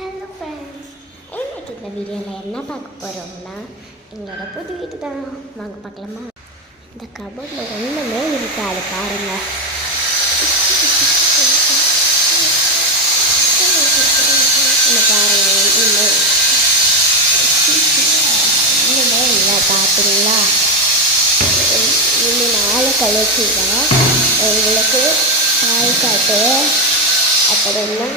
Hello friends, இன்னைக்கு இந்த வீடியோவில் என்ன பார்க்க போகிறோம்னா எங்களோட புது வீடு தான். வாங்க பார்க்கலாமா? இந்த கபோர்டில் ஒன்றுமே இருக்காது பாருங்கள். இந்த பாருங்கள் ஒன்றுமே இல்லை பார்த்தீங்களா? இன்னும் நாளை கழிச்சு தான் எங்களுக்கு பால் காட்டு. அப்புறம்னா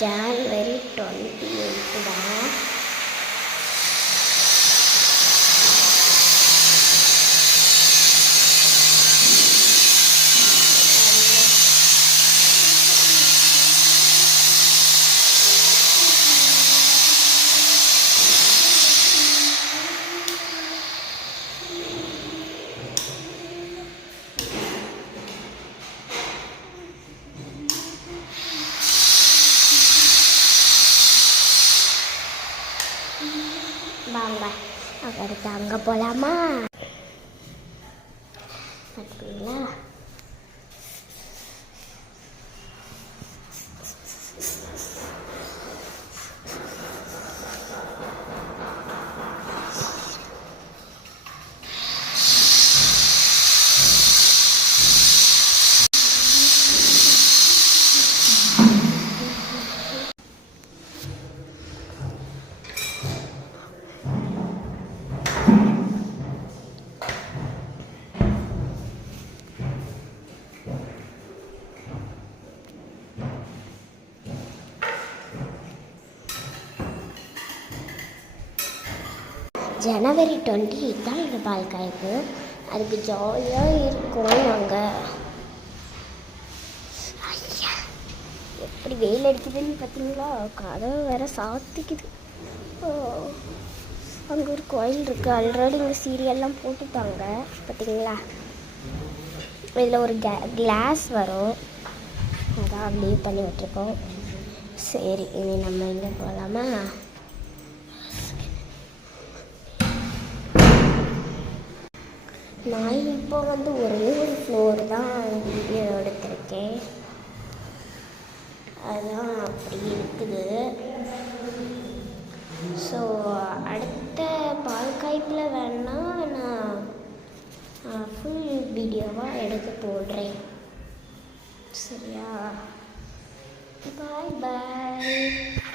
January 28 தான். வாங்க அடுத்து அங்கே போகலாமா? பார்த்தீங்களா? January 28 தான் எங்கள் பால் காய்ப்பு. அதுக்கு ஜாலியாக இருக்கும். நாங்கள் ஐயா எப்படி வெயில் அடிக்குதுன்னு பார்த்தீங்களா? கதவை வேற சாத்திக்குது. அங்கே ஒரு கோயில் இருக்குது. ஆல்ரெடி இங்கே சீரியல்லாம் போட்டுட்டாங்க பார்த்தீங்களா? இதில் ஒரு கிளாஸ் வரும், அதான் அப்படியே பண்ணி விட்டுருக்கோம். சரி, இனி நம்ம எங்கே போகலாமா? நான் இப்போ ஒரே ஒரு ஃப்ளோர் தான் வீடியோ எடுத்திருக்கேன். அதுதான் அப்படி இருக்குது. ஸோ அடுத்த பால் காய்ப்பில் வேணால் நான் ஃபுல் வீடியோவாக எடுத்து போடுறேன். சரியா? பாய் பாய்.